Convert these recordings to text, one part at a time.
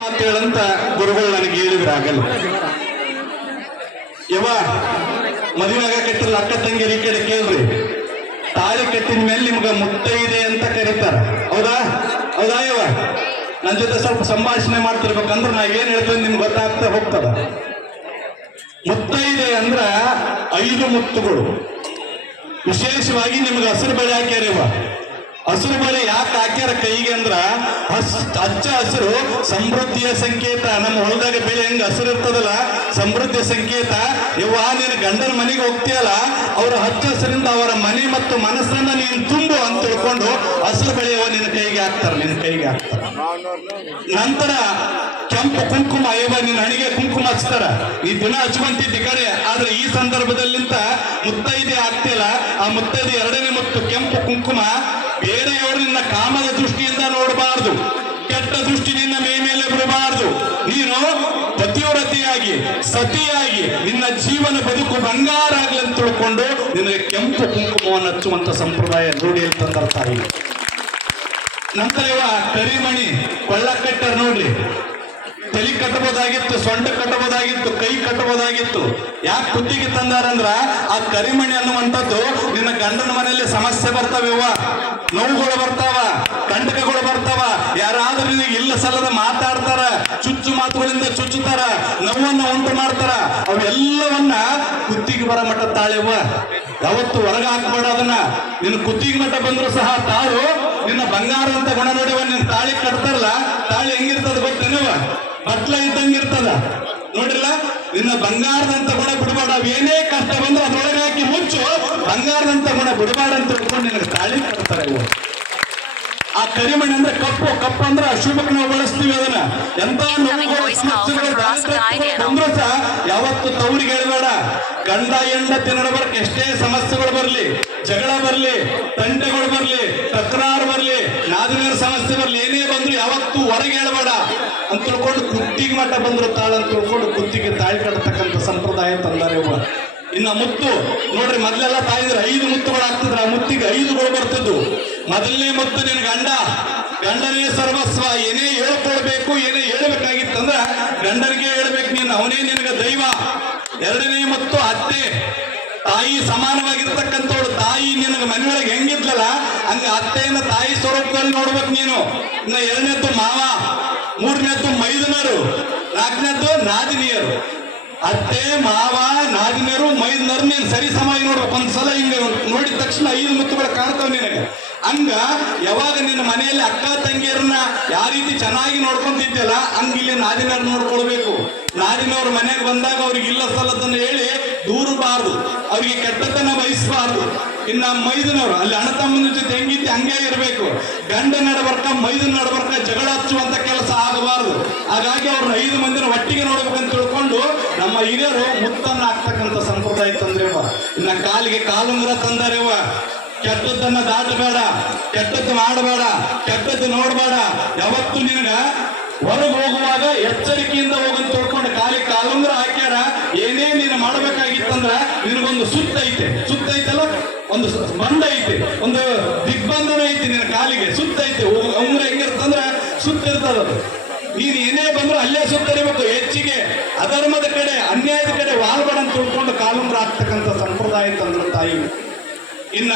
ಅಂತೇಳಂತ ಗುರುಗಳು ನನಗೆ ಹೇಳಿದ್ರೆ ಆಗಲ್ಲ ಯವ ಮದುವೆ ಆಗಕತ್ತಿಲ್ಲ ಅಕ್ಕ ತಂಗಿಯರ್ ಈ ಕಡೆ ಕೇಳ್ರಿ. ತಾಳಿ ಕಟ್ಟಿದ ಮೇಲೆ ನಿಮ್ಗ ಮುತ್ತೈದೆ ಅಂತ ಕರೀತಾರ. ಹೌದಾ? ಹೌದಾ ಯವ ನನ್ನ ಜೊತೆ ಸ್ವಲ್ಪ ಸಂಭಾಷಣೆ ಮಾಡ್ತಿರ್ಬೇಕಂದ್ರೆ ನಾ ಏನ್ ಹೇಳ್ತೇನೆ ನಿಮ್ಗೆ ಗೊತ್ತಾಗ್ತಾ ಹೋಗ್ತದ. ಮುತ್ತೈದೆ ಅಂದ್ರ ಐದು ಮುತ್ತುಗಳು. ವಿಶೇಷವಾಗಿ ನಿಮ್ಗೆ ಹಸಿರು ಬೆಳೆ ಹಾಕ್ಯಾರಿವ ಹಸಿರು ಬಲಿ ಯಾಕೆ ಹಾಕ್ಯಾರ ಕೈಗೆ ಅಂದ್ರ? ಹಸ್, ಹಚ್ಚ ಹಸಿರು ಸಮೃದ್ಧಿಯ ಸಂಕೇತ. ನಮ್ಮ ಹೊಲದಾಗ ಬೆಳೆ ಹೆಂಗ ಹಸಿರು ಇರ್ತದಲ್ಲ? ಸಮೃದ್ಧಿಯ ಸಂಕೇತ. ಇವ ನೀನು ಗಂಡನ ಮನೆಗೆ ಹೋಗ್ತೀಯಲ್ಲ, ಅವ್ರ ಹಚ್ಚ ಹಸಿರಿಂದ ಅವರ ಮನೆ ಮತ್ತು ಮನಸ್ಸನ್ನ ನೀನು ತುಂಬು ಅಂತ ತಿಳ್ಕೊಂಡು ಹಸಿರು ಬೆಳೆಯವ ನಿನ್ನ ಕೈಗೆ ಹಾಕ್ತಾರ, ನಿನ್ನ ಕೈಗೆ ಹಾಕ್ತಾರ. ನಂತರ ಕೆಂಪು ಕುಂಕುಮ ಅಯ್ಯವ ನಿನ್ನ ಹಣಿಗೆ ಕುಂಕುಮ ಹಚ್ತಾರ. ಈ ದಿನ ಹಚ್ಚುವಂತಿದ್ದ ಕಡೆ ಆದ್ರೆ ಈ ಸಂದರ್ಭದಲ್ಲಿಂತ ಮುತ್ತೈದೆ ಆಗ್ತಿಲ್ಲ. ಆ ಮುತ್ತೈದೆ ಎರಡನೇ ಮತ್ತು ಕೆಂಪು ಕುಂಕುಮ ಬೇರೆಯವರು ನಿನ್ನ ಕಾಮದ ದೃಷ್ಟಿಯಿಂದ ನೋಡಬಾರದು, ಕೆಟ್ಟ ದೃಷ್ಟಿ ನಿನ್ನ ಮೇ ಮೇಲೆ ಬರಬಾರದು. ನೀನು ಪತಿವ್ರತಿಯಾಗಿ, ಸತಿಯಾಗಿ ನಿನ್ನ ಜೀವನ ಬದುಕು ಬಂಗಾರ ಆಗ್ಲಿ ಅಂತ ತಿಳ್ಕೊಂಡು ನಿನಗೆ ಕೆಂಪು ಕುಂಕುಮವನ್ನು ಹಚ್ಚುವಂತ ಸಂಪ್ರದಾಯ ರೂಢಿಯಲ್ಲಿ ತಂದರ ತಾಯಿ ನಂತರ ಇವ ಕರಿಮಣಿ ಕೊಳ್ಳ ಕಟ್ಟರ್ ನೋಡ್ರಿ ತಲೆ ಕಟ್ಟಬಹುದಾಗಿತ್ತು, ಸೊಂಟ ಕಟ್ಟಬಹುದಾಗಿತ್ತು, ಕೈ ಕಟ್ಟಬಹುದಾಗಿತ್ತು. ಯಾಕೆ ಕುತ್ತಿಗೆ ತಂದಾರಂದ್ರ, ಆ ಕರಿಮಣಿ ಅನ್ನುವಂಥದ್ದು ನಿನ್ನ ಗಂಡನ ಮನೆಯಲ್ಲಿ ಸಮಸ್ಯೆ ಬರ್ತಾವಿವ ನೋವುಗಳು ಬರ್ತಾವ ಕಂಟಕಗಳು ಬರ್ತಾವ. ಯಾರಾದ್ರೂ ಇಲ್ಲ ಸಲ್ಲದ ಮಾತಾಡ್ತಾರ, ಚುಚ್ಚು ಮಾತುಗಳಿಂದ ಚುಚ್ಚುತ್ತಾರ, ನೋವನ್ನ ಉಂಟು ಮಾಡ್ತಾರ, ಅವೆಲ್ಲವನ್ನ ಕುತ್ತಿಗೆ ಬರ ಮಟ್ಟ ತಾಳೆವ ಯಾವತ್ತು ಹೊರಗೆ ಹಾಕ್ಬೇಡ ಅದನ್ನ. ನಿನ್ನ ಕುತ್ತಿಗೆ ಮಟ್ಟ ಬಂದ್ರು ಸಹ ತಾಳು. ನಿನ್ನ ಬಂಗಾರದಂತ ಗುಣ ನೋಡಿವ ನಿನ್ನ ತಾಳಿ ಕಟ್ತಾರಲ್ಲ, ತಾಳಿ ಹೆಂಗಿರ್ತದ ಗೊತ್ತೇನವ ಬಟ್ಲ ಇದ್ದಂಗಿರ್ತದ ನೋಡ್ರಿಲ್ಲ? ನಿನ್ನ ಬಂಗಾರದಂತ ಗುಣ ಬಿಡಬೇಡ ಏನೇ ಕಷ್ಟ ಬಂದ್ರೆ ಅದ್ರೊಳಗೆ ಹಾಕಿ ಮುಚ್ಚು. ಬಂಗಾರದಂತ ಗುಣ ಬಿಡಬೇಡ ಅಂತ ಹೇಳ್ಕೊಂಡು ನಿನಗೆ ತಾಳಿ ಕಟ್ತಾರೆ ಇವು ಆ ಕರಿಮಣಿ ಅಂದ್ರೆ ಕಪ್ಪು. ಕಪ್ಪು ಅಂದ್ರೆ ಅಶುಭಕ್ಕೆ ನಾವು ಬಳಸ್ತೀವಿ ಅದನ್ನ. ಎಂತ ಅಂದ್ರೂ ಸಹ ಯಾವತ್ತು ತವರಿಗೆ ಹೇಳ್ಬೇಡ. ಗಂಡ ಹೆಂಡತಿ ನಡಬರ್ಕ್ ಎಷ್ಟೇ ಸಮಸ್ಯೆಗಳು ಬರ್ಲಿ ಜಗಳ ಬರ್ಲಿ ತಂಟೆಗಳು ಬರಲಿ ತಕರಾರು ಬರಲಿ ನಾದಿನ ಬರ್ಲಿ ಏನೇ ಬಂದ್ರು ಯಾವತ್ತೂ ಹೊರಗೆ ಹೇಳ್ಬೇಡ ಅಂತ ತಿಳ್ಕೊಂಡು ಕುತ್ತಿಗೆ ಮಠ ಬಂದ್ರು ತಾಳ ಅಂತ ತಿಳ್ಕೊಂಡು ಕುತ್ತಿಗೆ ತಾಯಿ ಕಟ್ಟತಕ್ಕಂಥ ಸಂಪ್ರದಾಯ ತಂದಾರೆ ಇವ ಇನ್ನ ಮುತ್ತು, ನೋಡ್ರಿ ಮೊದ್ಲೆಲ್ಲ ತಾಯಿದ್ರೆ ಐದು ಮುತ್ತುಗಳು ಆಗ್ತಿದ್ರ ಆ ಮುತ್ತಿಗೆ ಐದುಗಳು ಬರ್ತಿದ್ವು. ಮೊದಲನೇ ಮುತ್ತು ನಿನ್ ಗಂಡ. ಗಂಡನೇ ಸರ್ವಸ್ವ. ಏನೇ ಹೇಳ್ಕೊಳ್ಬೇಕು ಏನೇ ಹೇಳ್ಬೇಕಾಗಿತ್ತಂದ್ರ ಗಂಡನಿಗೆ ಹೇಳ್ಬೇಕು ನೀನು, ಅವನೇ ನಿನಗೆ ದೈವ. ಎರಡನೇ ಮುತ್ತು ಅತ್ತೆ. ತಾಯಿ ಸಮಾನವಾಗಿರ್ತಕ್ಕಂಥವಳು, ತಾಯಿ ನಿನಗೆ ಮನೆಯೊಳಗೆ ಹೆಂಗಿದ್ಲಲ್ಲ, ಹಂಗ ಅತ್ತೆಯನ್ನ ತಾಯಿ ಸ್ವರೂಪದಲ್ಲಿ ನೋಡ್ಬೇಕು ನೀನು. ಇನ್ನ ಎರಡನೇದ್ದು ಮಾವ, ಮೂರನೇದ್ದು ಮೈದನರು, ನಾಲ್ಕನೇದ್ದು ನಾದಿನಿಯರು. ಅತ್ತೆ, ಮಾವ, ನಾದಿನಿಯರು, ಮೈದನರು ನೀನು ಸರಿ ಸಮಯ ನೋಡ್ಬೇಕು. ಒಂದ್ಸಲ ಹಿಂಗ ನೋಡಿದ ತಕ್ಷಣ ಐದು ಮುತ್ತುಗಳು ಕಾಣ್ತಾವ ನಿನಗೆ. ಹಂಗ ಯಾವಾಗ ನಿನ್ನ ಮನೆಯಲ್ಲಿ ಅಕ್ಕ, ತಂಗಿಯರನ್ನ ಯಾವ ರೀತಿ ಚೆನ್ನಾಗಿ ನೋಡ್ಕೊಂತಿದ್ಯಲ್ಲ ಹಂಗ ಇಲ್ಲಿ ನಾದಿನವ್ರು ನೋಡ್ಕೊಳ್ಬೇಕು. ನಾದಿನವ್ರ ಮನೆಗೆ ಬಂದಾಗ ಅವ್ರಿಗೆ ಇಲ್ಲ ಸಲ್ಲದನ್ನು ಹೇಳಿ ದೂರಬಾರ್ದು. ಅವರಿಗೆ ಕೆಟ್ಟತನ ವಹಿಸಬಾರದು ಇನ್ನ ಮೈದನವರು, ಅಲ್ಲಿ ಅಣ್ಣ ತಮ್ಮನ ಜೊತೆ ಹೆಂಗಿದ್ದೆ ಹಂಗೆ ಇರಬೇಕು. ಗಂಡ ನಡಬರ್ಕ, ಮೈದನ ನಡಬರ್ಕ ಜಗಳ ಹಚ್ಚುವಂತ ಕೆಲಸ ಆಗಬಾರದು. ಹಾಗಾಗಿ ಅವ್ರನ್ನ ಐದು ಮಂದಿನ ಒಟ್ಟಿಗೆ ನೋಡ್ಬೇಕಂತ ತಿಳ್ಕೊಂಡು ನಮ್ಮ ಹಿರಿಯರು ಮುತ್ತನ್ನ ಹಾಕ್ತಕ್ಕಂಥ ಸಂಪ್ರದಾಯ ತಂದ್ರೇವ ಇನ್ನ ಕಾಲಿಗೆ ಕಾಲುಂಗುರ ತಂದರೇವ ಕೆಟ್ಟದ್ದನ್ನ ದಾಟಬೇಡ, ಕೆಟ್ಟದ್ದು ಮಾಡಬೇಡ, ಕೆಟ್ಟದ್ದು ನೋಡಬೇಡ. ಯಾವತ್ತು ನಿನಗ ಹೊರಗೆ ಹೋಗುವಾಗ ಎಚ್ಚರಿಕೆಯಿಂದ ಹೋಗಂತ ತಿಳ್ಕೊಂಡು ಕಾಲಿಗೆ ಕಾಲುಂಗುರ ಹಾಕ್ಯಾರ, ಏನೇ ನೀನು ಮಾಡಬೇಕಾಗಿತ್ತಂದ್ರ ನಿನಗೊಂದು ಸುತ್ತ ಐತೆ. ಸುತ್ತ ಐತಲ್ಲ? ಒಂದು ಬಂಧ ಐತೆ. ಒಂದು ದಿಗ್ಬಂಧನ ಐತಿ ನಿನ್ನ ಕಾಲಿಗೆ. ಸುತ್ತ ಐತೆ. ಉಂಗ್ರ ಹೆಂಗಿರ್ತಂದ್ರ ಸುತ್ತ ಇರ್ತದದು ನೀನ್ ಏನೇ ಬಂದ್ರು ಅಲ್ಲೇ ಸುತ್ತರಿಬೇಕು ಹೆಚ್ಚಿಗೆ ಅಧರ್ಮದ ಕಡೆ, ಅನ್ಯಾಯದ ಕಡೆ ವಾಲ್ಬಡನ್ ತುಳ್ಕೊಂಡು ಕಾಲುಂಬ್ರ ಕಾಲುಂಗ್ರ ಹಾಕ್ತಕ್ಕಂಥ ಸಂಪ್ರದಾಯ ತಂದ್ರ ತಾಯಿ ಇನ್ನ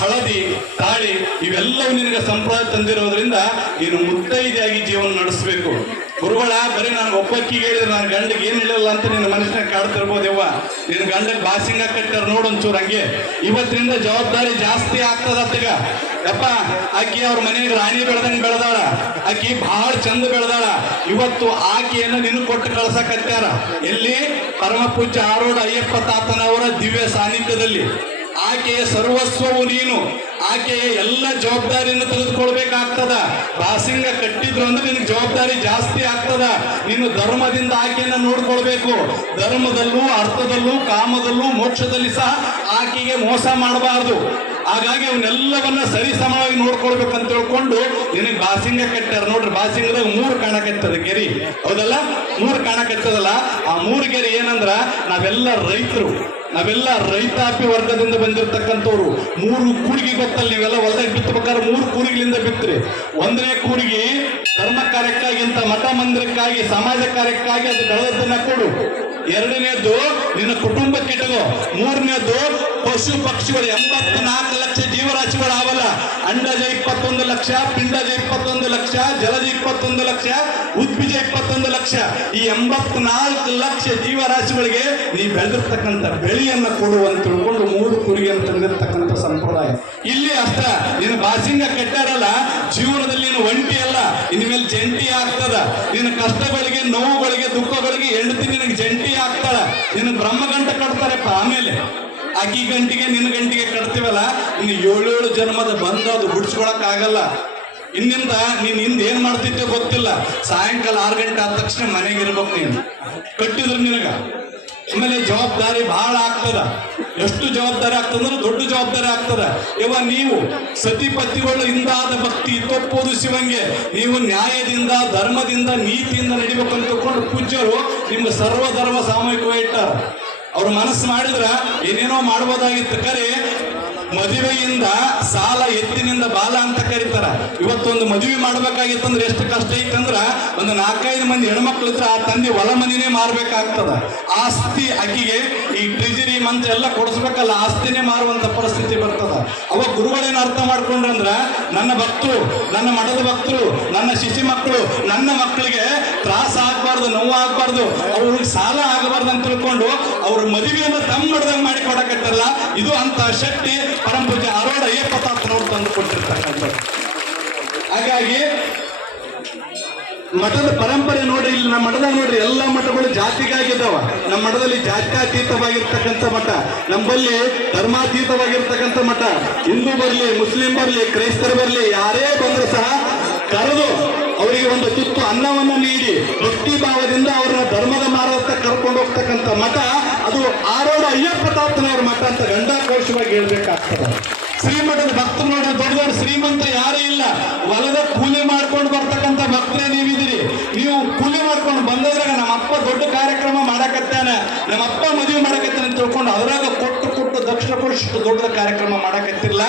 ಹಳದಿ, ತಾಳಿ ಇವೆಲ್ಲವೂ ನಿನಗೆ ಸಂಪ್ರದಾಯ ತಂದಿರೋದ್ರಿಂದ ನೀನು ಮುತ್ತೈದೆಯಾಗಿ ಜೀವನ ನಡೆಸಬೇಕು. ಗುರುಗಳ, ಬರೀ ನಾನು ಒಪ್ಪಕ್ಕಿಗೆ ಹೇಳಿದ್ರೆ ನನ್ನ ಗಂಡಿಗೆ ಏನ್ ಅಂತ ನಿನ್ನ ಮನಸ್ಸಿನಾಗ ಕಾಡ್ತಿರ್ಬೋದವ್ವ? ನಿನ್ನ ಗಂಡಗೆ ಬಾಸಿಂಗ ಕಟ್ಟಾರ ನೋಡೊಂಚೂರು ಹಂಗೆ. ಇವತ್ತಿನಿಂದ ಜವಾಬ್ದಾರಿ ಜಾಸ್ತಿ ಆಗ್ತದ ಅತ್ತಗ. ಯಪ್ಪ, ಆಕಿ ಅವ್ರ ಮನೆಗೆ ರಾಣಿ ಬೆಳೆದಂಗ್ ಬೆಳೆದಾಳ. ಆಕಿ ಬಹಳ ಚಂದ ಬೆಳೆದಾಳ. ಇವತ್ತು ಆಕೆಯನ್ನು ನಿನ್ನ ಕೊಟ್ಟು ಕಳ್ಸಕತ್ಯಾರ. ಎಲ್ಲಿ? ಪರಮ ಪೂಜ್ಯ ಆರೋಡ ಅಯ್ಯಪ್ಪ ತಾತನವರ ದಿವ್ಯ ಸಾನ್ನಿಧ್ಯದಲ್ಲಿ. ಆಕೆಯ ಸರ್ವಸ್ವವು ನೀನು. ಆಕೆಯ ಎಲ್ಲ ಜವಾಬ್ದಾರಿಯನ್ನು ತೆಗೆದುಕೊಳ್ಬೇಕಾಗ್ತದ. ಬಾಸಿಂಗ ಕಟ್ಟಿದ್ರು ಅಂದ್ರೆ ನಿನಗೆ ಜವಾಬ್ದಾರಿ ಜಾಸ್ತಿ ಆಗ್ತದ. ನೀನು ಧರ್ಮದಿಂದ ಆಕೆಯನ್ನು ನೋಡ್ಕೊಳ್ಬೇಕು. ಧರ್ಮದಲ್ಲೂ ಅರ್ಥದಲ್ಲೂ ಕಾಮದಲ್ಲೂ ಮೋಕ್ಷದಲ್ಲಿ ಸಹ ಆಕೆಗೆ ಮೋಸ ಮಾಡಬಾರದು. ಹಾಗಾಗಿ ಅವನ್ನೆಲ್ಲವನ್ನ ಸರಿ ಸಮವಾಗಿ ನೋಡ್ಕೊಳ್ಬೇಕಂತ ತಿಳ್ಕೊಂಡು ನಿನಗೆ ಬಾಸಿಂಗ ಕೆಟ್ಟಾರ ನೋಡ್ರಿ, ಬಾಸಿಂಗದಾಗ ಮೂರು ಕಾಣಕತ್ತದ ಗೆರಿ ಹೌದಲ್ಲ? ಮೂರು ಕಾಣಕತ್ತದಲ್ಲ ಆ ಮೂರು ಗೆರಿ ಏನಂದ್ರ ನಾವೆಲ್ಲ ರೈತರು, ನಾವೆಲ್ಲ ರೈತಾಪಿ ವರ್ಗದಿಂದ ಬಂದಿರತಕ್ಕಂಥವ್ರು. ಮೂರು ಕೂಡಿಗೆ ಗೊತ್ತಲ್ಲ ನೀವೆಲ್ಲ ಹೊಲದಾಗ ಬಿತ್ತಬೇಕಾದ್ರೆ ಮೂರು ಕೂಡಿಗಳಿಂದ ಬಿತ್ತರಿ ಒಂದನೇ ಕೂಡಿಗೆ ಧರ್ಮ ಕಾರ್ಯಕ್ಕಾಗಿ ಇಂಥ ಮಠ ಮಂದಿರಕ್ಕಾಗಿ, ಸಮಾಜ ಕಾರ್ಯಕ್ಕಾಗಿ ಅದು ಬೆಳೆದದ್ದನ್ನ ಕೊಡು. ಎರಡನೇದ್ದು ನಿನ್ನ ಕುಟುಂಬಕ್ಕೆ ಇಟ್ಟಗೋ ಮೂರನೇದ್ದು ಪಶು ಪಕ್ಷಿಗಳು ಎಂಬತ್ತು ನಾಲ್ಕು ಲಕ್ಷ ಜೀವರಾಶಿಗಳು ಆವಲ್ಲ. ಅಂಡಜ ಇಪ್ಪತ್ತೊಂದು ಲಕ್ಷ, ಪಿಂಡಜ ಇಪ್ಪತ್ತೊಂದು ಲಕ್ಷ, ಜಲಜ ಇಪ್ಪತ್ತೊಂದು ಲಕ್ಷ, ಉದ್ಭಿಜ ಇಪ್ಪತ್ತೊಂದು ಲಕ್ಷ. ಈ ಎಂಬತ್ನಾಲ್ಕು ಲಕ್ಷ ಜೀವರಾಶಿಗಳಿಗೆ ನೀ ಬೆಳೆದಿರ್ತಕ್ಕಂಥ ಬೆಳೆಯನ್ನ ಕೊಡುವಂತ ತಿಳ್ಕೊಂಡು ಮೂರು ಕುರಿಯನ್ನು ತಂದಿರತಕ್ಕಂಥ ಸಂಪ್ರದಾಯ. ಇಲ್ಲಿ ಅಷ್ಟ ನೀನು ಬಾಸಿಂಗ ಕೆಟ್ಟಾರಲ್ಲ, ಜೀವನದಲ್ಲಿ ನೀನು ಒಂಟಿ ಅಲ್ಲ ಇನ್ಮೇಲೆ ಜಂಟಿ ಆಗ್ತದ. ನಿನ್ನ ಕಷ್ಟಗಳಿಗೆ, ನೋವುಗಳಿಗೆ, ದುಃಖಗಳಿಗೆ ಹೆಂಡತಿ ನಿನಗೆ ಜಂಟಿ ಆಗ್ತಾಳ. ನಿನ್ನ ಬ್ರಹ್ಮಗಂಟ ಕಟ್ತಾರಪ್ಪ ಆಮೇಲೆ. ಅಕ್ಕಿ ಗಂಟಿಗೆ ನಿನ್ನ ಗಂಟಿಗೆ ಕಟ್ತೀವಲ್ಲ? ಇನ್ನು ಏಳೇಳು ಜನ್ಮದ ಬಂದು ಅದು ಬಿಡಿಸ್ಕೊಳಕ್ ಆಗಲ್ಲ ಇನ್ನಿಂದ ನೀನ್ ಹಿಂದ್ ಏನ್ ಮಾಡ್ತಿದ್ದೆ ಗೊತ್ತಿಲ್ಲ. ಸಾಯಂಕಾಲ ಆರು ಗಂಟೆ ಆದ ತಕ್ಷಣ ಮನೆಗೆ ಇರ್ಬೇಕು ನೀನು. ಕಟ್ಟಿದ್ರು ನಿನಗ. ಆಮೇಲೆ ಜವಾಬ್ದಾರಿ ಬಹಳ ಆಗ್ತದ. ಎಷ್ಟು ಜವಾಬ್ದಾರಿ ಆಗ್ತದಂದ್ರೆ ದೊಡ್ಡ ಜವಾಬ್ದಾರಿ ಆಗ್ತದ. ಇವ ನೀವು ಸತಿಪತಿಗಳು ಇಂದಾದ ಭಕ್ತಿ ತಪ್ಪೋದು ಶಿವಂಗೆ, ನೀವು ನ್ಯಾಯದಿಂದ, ಧರ್ಮದಿಂದ, ನೀತಿಯಿಂದ ನಡಿಬೇಕು ಅಂತ ಪೂಜ್ಯರು ನಿಮ್ಗೆ ಸರ್ವ ಧರ್ಮ ಸಾಮೂಹಿಕವಾಗಿ ಇಟ್ಟಾರ. ಅವ್ರ ಮನಸ್ಸು ಮಾಡಿದ್ರ ಏನೇನೋ ಮಾಡ್ಬೋದಾಗಿತ್ತು. ಕರೆ ಮದುವೆಯಿಂದ ಸಾಲ ಎತ್ತಿನಿಂದ ಬಾಲ ಅಂತ ಕರೀತಾರ. ಇವತ್ತೊಂದು ಮದುವೆ ಮಾಡ್ಬೇಕಾಗಿತ್ತಂದ್ರೆ ಎಷ್ಟು ಕಷ್ಟ ಐತಂದ್ರ ಒಂದು ನಾಲ್ಕೈದು ಮಂದಿ ಹೆಣ್ಮಕ್ಳು ಇದ್ರೆ ಆ ತಂದೆ ಹೊಲ ಮನಿನೇ ಮಾರ್ಬೇಕಾಗ್ತದ. ಆಸ್ತಿ ಅಕ್ಕಿಗೆ ಈ ಟ್ರೆಜರಿ ಮಂತ್ರ ಎಲ್ಲ ಕೊಡಿಸ್ಬೇಕಲ್ಲ, ಆಸ್ತಿನೇ ಮಾರುವಂತ ಪರಿಸ್ಥಿತಿ ಬರ್ತದ. ಅವ ಗುರುಗಳೇನು ಅರ್ಥ ಮಾಡ್ಕೊಂಡ್ರಂದ್ರ ನನ್ನ ಭಕ್ತರು, ನನ್ನ ಮಠದ ಭಕ್ತರು, ನನ್ನ ಶಿಶು ಮಕ್ಕಳು, ನನ್ನ ಮಕ್ಕಳಿಗೆ ತ್ರಾಸ ಆಗ್ಬಾರ್ದು, ನೋವು ಆಗ್ಬಾರ್ದು, ಅವ್ರಿಗೆ ಸಾಲ ಆಗಬಾರ್ದು ಅಂತ ತಿಳ್ಕೊಂಡು ಅವ್ರ ಮದುವೆಯನ್ನು ತಮ್ಮ ಮಾಡಿ ಕೊಡಕತ್ತಲ್ಲ, ಇದು ಅಂತ ಶಕ್ತಿ ಪರಮ ಪೂಜೆ ಅರೋಡ ತಾತನವ್ರು ತಂದು ಕೊಟ್ಟಿರ್ತಕ್ಕಂಥದ್ದು. ಹಾಗಾಗಿ ಮಠದ ಪರಂಪರೆ ನೋಡಿ, ಇಲ್ಲಿ ನಮ್ಮ ಮಠದಾಗ ನೋಡ್ರಿ, ಎಲ್ಲ ಮಠಗಳು ಜಾತಿಗಾಗಿದ್ದಾವ. ನಮ್ಮ ಮಠದಲ್ಲಿ ಜಾತ್ಯಾತೀತವಾಗಿರ್ತಕ್ಕಂಥ ಮಠ, ನಮ್ಮಲ್ಲಿ ಧರ್ಮಾತೀತವಾಗಿರ್ತಕ್ಕಂಥ ಮಠ. ಹಿಂದೂ ಬರಲಿ, ಮುಸ್ಲಿಂ ಬರಲಿ, ಕ್ರೈಸ್ತರು ಬರಲಿ, ಯಾರೇ ಬಂದರೂ ಸಹ ಕರೆದು ಅವರಿಗೆ ಒಂದು ತುತ್ತು ಅನ್ನವನ್ನು ನೀಡಿ ಭಕ್ತಿ ಭಾವದಿಂದ ಅವರನ್ನ ಧರ್ಮದ ಮಾರ್ಗಕ್ಕೆ ಕರ್ಕೊಂಡು ಹೋಗ್ತಕ್ಕಂಥ ಮಠ, ಅದು ಆರೋಡ ಅಯ್ಯಪ್ಪ ತಾತನವ್ರ ಮಠ ಅಂತ ಗಂಡಾಕೋಶವಾಗಿ ಹೇಳ್ಬೇಕಾಗ್ತದೆ. ಶ್ರೀಮಠದ ಭಕ್ತರು ನೋಡಿದ್ರೆ ದೊಡ್ಡ ದೊಡ್ಡ ಶ್ರೀಮಂತ ಯಾರೇ ಇಲ್ಲ. ಹೊಲದ ಕೂಲಿ ಮಾಡ್ಕೊಂಡು ಬರ್ತಕ್ಕಂಥ ಭಕ್ತರೇ ನೀವಿದ್ದೀರಿ. ನೀವು ಕೂಲಿ ಮಾಡ್ಕೊಂಡು ಬಂದಾಗ ನಮ್ಮ ಅಪ್ಪ ದೊಡ್ಡ ಕಾರ್ಯಕ್ರಮ ಮಾಡಕತ್ತಾನೆ ನಮ್ಮ ಅಪ್ಪ ಮದುವೆ ಮಾಡಕತ್ತಾನೆ ತಿಳ್ಕೊಂಡು ಅದ್ರಾಗ ಕೊಟ್ಟು ಕೊಟ್ಟು ದಕ್ಷಿಣ ಕೊಡಿಷ್ಟು ದೊಡ್ಡ ಕಾರ್ಯಕ್ರಮ ಮಾಡಕತ್ತಿಲ್ಲ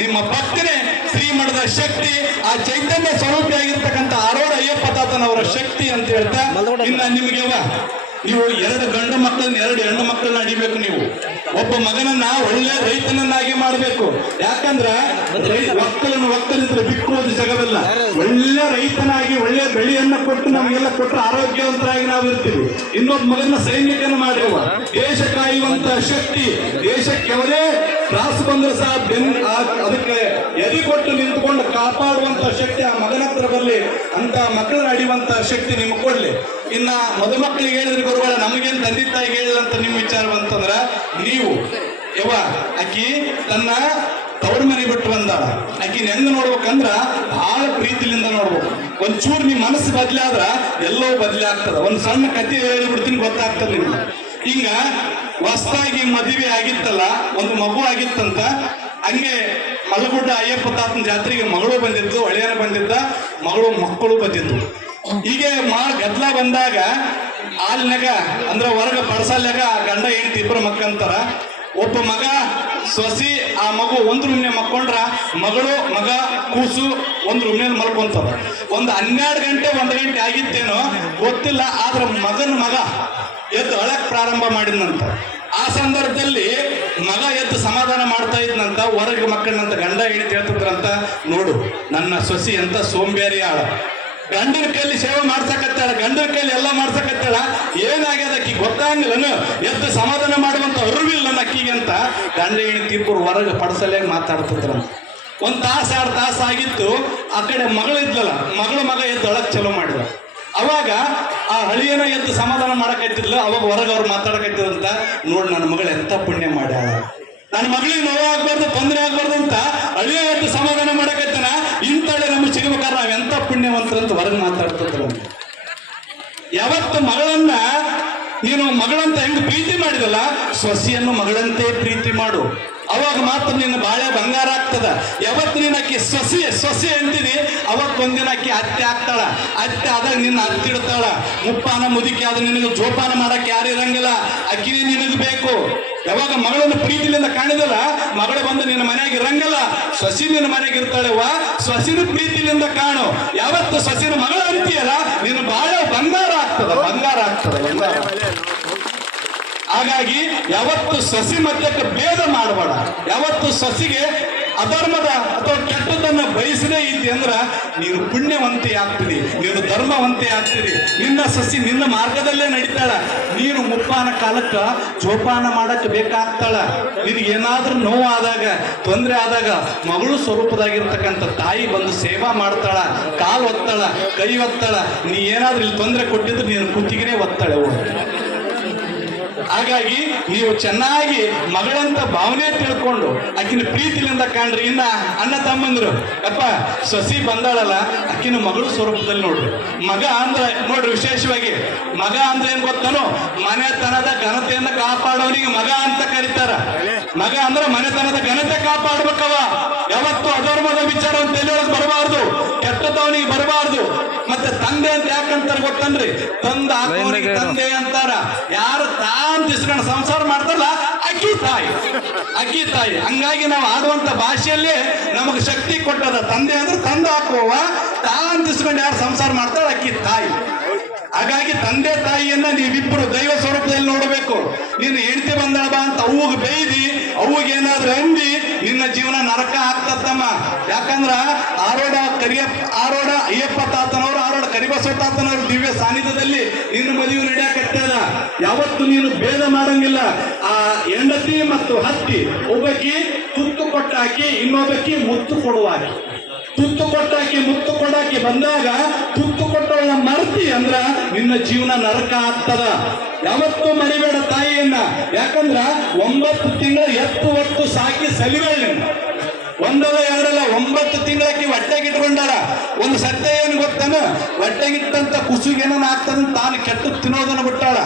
ನಿಮ್ಮ ಭಕ್ತನೇ ಶ್ರೀಮಠದ ಶಕ್ತಿ, ಆ ಚೈತನ್ಯ ಸ್ವರೂಪಿ ಆಗಿರ್ತಕ್ಕಂಥ ಆರೋಡ ಅಯ್ಯಪ್ಪ ತಾತನವರ ಶಕ್ತಿ ಅಂತ ಹೇಳ್ತಾ, ಇನ್ನ ನಿಮಗೆ ನೀವು ಎರಡು ಗಂಡು ಮಕ್ಕಳನ್ನ ಎರಡು ಹೆಣ್ಣು ಮಕ್ಕಳನ್ನ ಅಡಿಬೇಕು ನೀವು. ಒಬ್ಬ ಮಗನನ್ನ ಒಳ್ಳೆ ರೈತನನ್ನಾಗಿ ಮಾಡಬೇಕು. ಯಾಕಂದ್ರ ಒಕ್ಕಲನ್ನು ಒಕ್ಕಲಿದ್ರೆ ಬಿಕ್ಕುವುದು ಜಗವಿಲ್ಲ ಒಳ್ಳೆ ರೈತನಾಗಿ ಒಳ್ಳೆ ಬೆಳೆಯನ್ನ ಕೊಟ್ಟು ನಮಗೆಲ್ಲ ಕೊಟ್ಟು ಆರೋಗ್ಯವಂತರಾಗಿ ನಾವು ಇರ್ತೀವಿ. ಇನ್ನೊಬ್ಬ ಮಗನ ಸೈನಿಕನ ಮಾಡಿರುವ ದೇಶ ಕಾಯುವಂತ ಶಕ್ತಿ ದೇಶಕ್ಕೆ ಅವರೇ ತ್ರಾಸು ಬಂದ್ರೆ ಸಹ ಅದಕ್ಕೆ ಎದಿ ಕೊಟ್ಟು ನಿಂತುಕೊಂಡು ಕಾಪಾಡುವಂತ ಶಕ್ತಿ ಆ ಮಗನ ಹತ್ರ ಬರಲಿ ಅಂತ ಮಕ್ಕಳನ್ನ ಅಡಿಯುವಂತ ಶಕ್ತಿ ನಿಮ್ಗೆ ಕೊಡ್ಲಿ. ಇನ್ನ ಮದುಮಕ್ಕಳಿಗೆ ಹೇಳಿದ್ರೆ ಗುರುಗಳ ನಮಗೇನ್ ತಂದೆ ತಾಯಿಗೆ ಹೇಳಿಲ್ಲ ಅಂತ ನಿಮ್ಮ ವಿಚಾರ ಬಂತಂದ್ರ ನೀವು ಯವ್ವ ಅಕ್ಕಿ ತನ್ನ ತವರು ಮನೆ ಬಿಟ್ಟು ಬಂದಾಳ ಆಕಿನ ಹೆಂಗ ನೋಡ್ಬೇಕಂದ್ರ ಬಹಳ ಪ್ರೀತಿಲಿಂದ ನೋಡ್ಬೇಕು. ಒಂಚೂರು ನಿಮ್ಮ ಮನಸ್ಸು ಬದ್ಲಾದ್ರ ಎಲ್ಲವೂ ಬದ್ಲಿ ಆಗ್ತದ ಒಂದ್ ಸಣ್ಣ ಕತೆ ಹೇಳ್ಬಿಡ್ತೀನಿ ಗೊತ್ತಾಗ್ತದ ನಿಮ್ಗೆ. ಹಿಂಗ ಹೊಸದಾಗಿ ಮದುವೆ ಆಗಿತ್ತಲ್ಲ, ಒಂದು ಮಗು ಆಗಿತ್ತಂತ, ಹಂಗೆ ಮಲಗುಡ್ಡ ಅಯ್ಯಪ್ಪ ತಾತನ ಜಾತ್ರೆಗೆ ಮಗಳು ಬಂದಿದ್ದು ಒಳ್ಳೆಯನ ಬಂದಿದ್ದ, ಮಗಳು ಮಕ್ಕಳು ಬಂದಿದ್ದು. ಹೀಗೆ ಮಾ ಗದ್ಲ ಬಂದಾಗ ಹಾಲಿನಾಗ ಅಂದ್ರೆ ಹೊರಗ ಪಡಸಾಲ್ಯಾಗ ಗಂಡ ಹೆಂಡತಿ ಇಬ್ಬರು ಮಕ್ಕಂತಾರ ಒಬ್ಬ ಮಗ ಸೊಸಿ ಆ ಮಗು ಒಂದು ರೂಮ್ನೇ ಮಕ್ಕೊಂಡ್ರ ಮಗಳು, ಮಗ, ಕೂಸು ಒಂದು ರೂಮ್ನಲ್ಲಿ ಮಲ್ಕೊಂತಾವ. ಒಂದು ಹನ್ನೆರಡು ಗಂಟೆ, ಒಂದು ಗಂಟೆ ಆಗಿತ್ತೇನೋ ಗೊತ್ತಿಲ್ಲ, ಆದ್ರ ಮಗನ ಮಗ ಎದ್ದು ಅಳಕ್ ಪ್ರಾರಂಭ ಮಾಡಿದ್ನಂತ. ಆ ಸಂದರ್ಭದಲ್ಲಿ ಮಗ ಎದ್ದು ಸಮಾಧಾನ ಮಾಡ್ತಾ ಇದ್ನಂತ, ಹೊರಗೆ ಮಕ್ಕಳನ್ನಂತ ಗಂಡ, ಹೆಂಡತಿ ಹೇಳ್ತಿದ್ರಂತ, ನೋಡು, ನನ್ನ ಸೊಸಿ ಅಂತ ಸೋಂಬೇರಿ ಆಳ. ಗಂಡನ ಕೈಲಿ ಸೇವೆ ಮಾಡ್ಸಕತ್ತಾಳ, ಗಂಡನ ಕೈಲಿ ಎಲ್ಲ ಮಾಡ್ಸಕತ್ತಾಳ. ಏನಾಗ್ಯದ ಆಕಿ ಗೊತ್ತಾಗಿಲ್ಲನು ಎದ್ದು ಸಮಾಧಾನ ಮಾಡುವಂತ ಅರಿವಿಲ್ಲ ನನ್ನ ಅಂತ ಗಂಡ ಹೆಂಡತಿ ಇಬ್ಬರು ಹೊರಗೆ ಪಡಿಸಲೇ ಮಾತಾಡ್ತಿದ್ರು. ಒಂದ್ ತಾಸು, ಎರಡು ತಾಸು ಆಗಿತ್ತು, ಆ ಕಡೆ ಮಗಳು ಇದ್ಲಲ್ಲ, ಮಗಳು ಮಗ ಎದ್ದು ಒಳಗೆ ಚಲೋ ಮಾಡಿದ ಅವಾಗ ಆ ಹಳಿಯನ ಎದ್ದು ಸಮಾಧಾನ ಮಾಡಕತ್ತಿದ್ಲು, ಅವಾಗ ಹೊರಗೆ ಅವ್ರು ಮಾತಾಡಕತ್ತಿದ್ರಂತ ನೋಡಿ ನನ್ನ ಮಗಳು ಎಂತ ಪುಣ್ಯ ಮಾಡ್ಯಾಳ. ನನ್ನ ಮಗಳಿಗೆ ನೋವು ಆಗ್ಬಾರ್ದು, ತೊಂದರೆ ಆಗ್ಬಾರ್ದು ಅಂತ ಅಳಿಯ ಎದ್ದು ಸಮಾಧಾನ ಮಾಡಕತ್ತನ, ಇಂಥಳೆ ನಮ್ಗೆ ಸಿಗ್ಬೇಕಾದ್ರೆ ನಾವ್ ಎಂತ ಪುಣ್ಯವಂತರಂತ ಹೊರಗೆ ಮಾತಾಡ್ತಿದ್ರು. ಯಾವತ್ತು ಮಗಳನ್ನ ನೀನು ಮಗಳಂತ ಹೆಂಗ್ ಪ್ರೀತಿ ಮಾಡಿದಲ್ಲ, ಸೊಸಿಯನ್ನು ಮಗಳಂತೆ ಪ್ರೀತಿ ಮಾಡು. ಅವಾಗ ಮಾತ್ರ ನಿನ್ನ ಬಾಳೆ ಬಂಗಾರ ಆಗ್ತದ. ಯಾವತ್ತು ನೀನು ಆಕಿ ಸೊಸೆ ಸೊಸೆ ಅಂತೀನಿ, ಅವತ್ತು ಒಂದಿನ ಆಕಿ ಅತ್ತೆ ಆಗ್ತಾಳ. ಅತ್ತೆ ಆದಾಗ ನಿನ್ನ ಹತ್ತಿಡ್ತಾಳ. ಮುಪ್ಪಾನ ಮುದುಕಿ ಆದ ನಿನಗೆ ಜೋಪಾನ ಮಾಡಕ್ ಯಾರು ಇರಂಗಿಲ್ಲ. ಅಕ್ಕಿನೇ ನಿನಗೆ ಬೇಕು. ಯಾವಾಗ ಮಗಳನ್ನು ಪ್ರೀತಿಲಿಂದ ಕಾಣಿದಲ್ಲ, ಮಗಳು ಬಂದು ನಿನ್ನ ಮನೆಯಾಗ ಇರಂಗಲ್ಲ. ಸೊಸಿ ನಿನ್ನ ಮನೆಯಾಗ ವಾ. ಸೊಸಿನ ಪ್ರೀತಿಲಿಂದ ಕಾಣು. ಯಾವತ್ತು ಸೊಸಿನ ಮಗಳ ಅಂತೀಯಲ್ಲ, ನಿನ್ನ ಬಾಳೆ ಬಂಗಾರ ಆಗ್ತದ ಬಂಗಾರ ಆಗ್ತದೆ ಬಂಗಾರ. ಹಾಗಾಗಿ ಯಾವತ್ತು ಸಸಿ ಮಧ್ಯಕ್ಕೆ ಭೇದ ಮಾಡಬೇಡ. ಯಾವತ್ತು ಸಸಿಗೆ ಅಧರ್ಮದ ಅಥವಾ ಕೆಟ್ಟದನ್ನ ಬಯಸದೇ ಇದ್ದಿ ಅಂದ್ರ ನೀನು ಪುಣ್ಯವಂತೆ ಆಗ್ತೀರಿ ನೀನು ಧರ್ಮವಂತೆ ಆಗ್ತೀರಿ ನಿನ್ನ ಸಸಿ ನಿನ್ನ ಮಾರ್ಗದಲ್ಲೇ ನಡೀತಾಳ. ನೀನು ಮುಪ್ಪಾನ ಕಾಲಕ್ಕ ಜೋಪಾನ ಮಾಡಕ್ಕೆ ಬೇಕಾಗ್ತಾಳ. ನಿನಗೇನಾದ್ರೂ ನೋವು ಆದಾಗ ತೊಂದರೆ ಆದಾಗ ಮಗಳು ಸ್ವರೂಪದಾಗಿರ್ತಕ್ಕಂಥ ತಾಯಿ ಬಂದು ಸೇವಾ ಮಾಡ್ತಾಳ, ಕಾಲು ಒತ್ತಾಳ, ಕೈ ಒತ್ತಾಳ. ನೀ ಏನಾದ್ರೂ ಇಲ್ಲಿ ತೊಂದರೆ ಕೊಟ್ಟಿದ್ರೆ ನೀನು ಕುತ್ತಿಗೆನೇ ಒತ್ತಾಳೆ. ಹಾಗಾಗಿ ನೀವು ಚೆನ್ನಾಗಿ ಮಗಳಂತ ಭಾವನೆ ತಿಳ್ಕೊಂಡು ಆಕಿನ ಪ್ರೀತಿಲಿಂದ ಕಾಣ್ರಿ. ಇನ್ನ ಅಣ್ಣ ತಮ್ಮಂದ್ರು, ಅಪ್ಪ, ಸಸಿ ಬಂದಾಳಲ್ಲ, ಆಕಿನ ಮಗಳು ಸ್ವರೂಪದಲ್ಲಿ ನೋಡ್ರಿ. ಮಗ ಅಂದ್ರೆ, ನೋಡ್ರಿ ವಿಶೇಷವಾಗಿ, ಮಗ ಅಂದ್ರೆ ಏನ್ ಗೊತ್ತಾನು? ಮನೆತನದ ಘನತೆಯನ್ನ ಕಾಪಾಡೋನಿಗೆ ಮಗ ಅಂತ ಕರೀತಾರ. ಮಗ ಅಂದ್ರೆ ಮನೆತನದ ಘನತೆ ಕಾಪಾಡ್ಬೇಕವ ಯಾವತ್ತು ಅಧರ್ಮದ ವಿಚಾರ ತಲೆಯೊಳಗೆ ಬರಬಾರ್ದು. ಕೆಟ್ಟದವನಿಗೆ ಬರಬಾರ್ದು. ಮತ್ತೆ ತಂದೆ ಅಂತ ಯಾಕಂತಾರ ಗೊತ್ತನ್ರಿ? ತಂದ ತಂದೆ ಅಂತಾರ. ಯಾರು ತಾನ್ ತಿಸ್ಕೊಂಡು ಸಂಸಾರ ಮಾಡ್ತಾರಲ್ಲ ಅಕ್ಕಿ ತಾಯಿ. ಅಕ್ಕಿ ತಾಯಿ. ಹಂಗಾಗಿ ನಾವು ಆಡುವಂತ ಭಾಷೆಯಲ್ಲೇ ನಮಗೆ ಶಕ್ತಿ ಕೊಟ್ಟದ ತಂದೆ ಅಂದ್ರೆ ತಂದ ಹಾಕುವ. ತಾನ್ ತಿಸ್ಕೊಂಡು ಯಾರು ಸಂಸಾರ ಮಾಡ್ತಾರ ಅಕ್ಕಿ ತಾಯಿ. ಹಾಗಾಗಿ ತಂದೆ ತಾಯಿಯನ್ನ ನೀವಿಬ್ರು ದೈವ ಸ್ವರೂಪದಲ್ಲಿ ನೋಡಬೇಕು. ನೀನು ಹೆಂಡತಿ ಬಂದಳ ಬಾ ಅಂತ ಅವ್ಗೆ ಬೈದಿ ಅವ್ಗೆ ಏನಾದ್ರೂ ಅಂದಿ ನಿನ್ನ ಜೀವನ ನರಕ ಆಗ್ತದಮ್ಮ ಯಾಕಂದ್ರ ಆರೋಡ ಕರಿಯ ಆರೋಡ ಅಯ್ಯಪ್ಪ ತಾತನವರು, ಆರೋಡ ಕರಿಬಸವ ತಾತನವರು ದಿವ್ಯ ಸಾನ್ನಿಧ್ಯದಲ್ಲಿ ನಿನ್ನ ಮದುವೆ ನಡೆಯಕತ್ತದ ಯಾವತ್ತು ನೀನು ಭೇದ ಮಾಡಂಗಿಲ್ಲ. ಆ ಹೆಂಡತಿ ಮತ್ತು ಹತ್ತಿ, ಒಬ್ಬಕಿ ತುತ್ತು ಕೊಟ್ಟಾಕಿ, ಇನ್ನೊಬ್ಬಕಿ ಮುತ್ತು ಕೊಡುವಾಗ ತುತ್ತು ಕೊಟ್ಟಾಕಿ, ಮುತ್ತು ಕೊಡಾಕಿ ಬಂದಾಗ ನಿನ್ನ ಜೀವನ ನರಕ ಆಗ್ತದ. ಯಾವತ್ತೂ ಮರಿಬೇಡ ತಾಯಿಯನ್ನ. ಯಾಕಂದ್ರ ಒಂಬತ್ತು ತಿಂಗಳ ಎತ್ತು ಹೊತ್ತು ಸಾಕಿ ಸಲಿಬೇಡ ಒಂದಲ್ಲ ಎರಡಲ್ಲ, ಒಂಬತ್ತು ತಿಂಗಳಕ್ಕೆ ಹೊಟ್ಟೆಗಿಟ್ಕೊಂಡಾರ ಒಂದು ಸತ್ಯ ಏನು ಗೊತ್ತಾನ? ಹೊಟ್ಟೆಗಿಟ್ಟಂತ ಕುಸುಗೇನ ಆಗ್ತದ ತಾನು ಕೆಟ್ಟು ತಿನ್ನೋದನ್ನ ಬಿಟ್ಟಾಳ.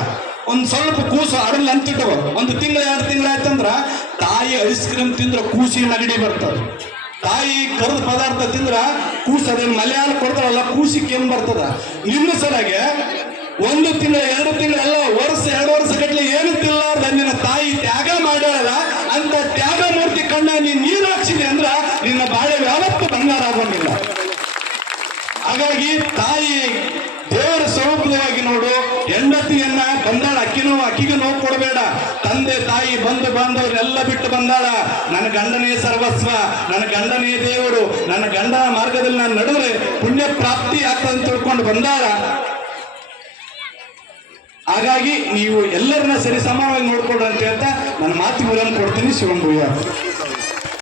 ಒಂದ್ ಸ್ವಲ್ಪ ಕೂಸು ಅಡಲ್ ಅಂತಿಟ್ಟು ಒಂದು ತಿಂಗಳ, ಎರಡು ತಿಂಗಳ ಆಯ್ತಂದ್ರ ತಾಯಿ ಐಸ್ ಕ್ರೀಮ್ ತಿಂದ್ರ ಕೂಸಿ ನಗಡಿ ಬರ್ತದ ತಾಯಿ ಕರದ ಪದಾರ್ಥ ತಿಂದ್ರ ಕೂಸು ಅದೇನು ಮಲಯಾಳ ಕೊಡ್ತಾರಲ್ಲ ಕೂಸಿ ಕೆಮ್ಮು ಬರ್ತದ? ನಿನ್ನ ಸಲಾಗೆ ಒಂದು ತಿಂಗಳ, ಎರಡು ತಿಂಗಳ ಎಲ್ಲ ವರ್ಷ, ಎರಡು ವರ್ಷ ಗಟ್ಟಲೆ ಏನು ತಿನ್ನಲಾರ್ದ ನಿನ್ನ ತಾಯಿ ತ್ಯಾಗ ಮಾಡಲ್ಲ ಅಂತ ತ್ಯಾಗ ಮೂರ್ತಿ ಕಣ್ಣ ನೀನ್ ನೀರು ಹಾಕ್ಸಿದೆ ಅಂದ್ರ ನಿನ್ನ ಬಾಳೆ ಯಾವತ್ತೂ ಬಂಗಾರ ಆಗೋಂಗಿಲ್ಲ. ಹಾಗಾಗಿ ತಾಯಿ ದೇವರ ಸ್ವರೂಪವಾಗಿ ನೋಡು, ಹೆಂಡತಿಯನ್ನ ಬಂದಾಳ, ಅಕ್ಕಿನೋ ಅಕ್ಕಿಗೆ ನೋವು ಕೊಡಬೇಡ. ತಂದೆ, ತಾಯಿ ಬಂದು ಬಾಂಧವರೆಲ್ಲ ಬಿಟ್ಟು ಬಂದಾಳ. ನನ್ನ ಗಂಡನೇ ಸರ್ವಸ್ವ, ನನ್ನ ಗಂಡನೇ ದೇವರು, ನನ್ನ ಗಂಡನ ಮಾರ್ಗದಲ್ಲಿ ನಾನು ನಡೆದ್ರೆ ಪುಣ್ಯ ಪ್ರಾಪ್ತಿ ಆಗ್ತದೆ ತಿಳ್ಕೊಂಡು ಬಂದಾಳ. ಹಾಗಾಗಿ ನೀವು ಎಲ್ಲರನ್ನ ಸರಿ ಸಮಾನವಾಗಿ ನೋಡ್ಕೊಡ್ರಂತೆ ಅಂತ ನನ್ನ ಮಾತು ವಿರಾಮ ಕೊಡ್ತೀನಿ ಶಿವಂಭೂಯ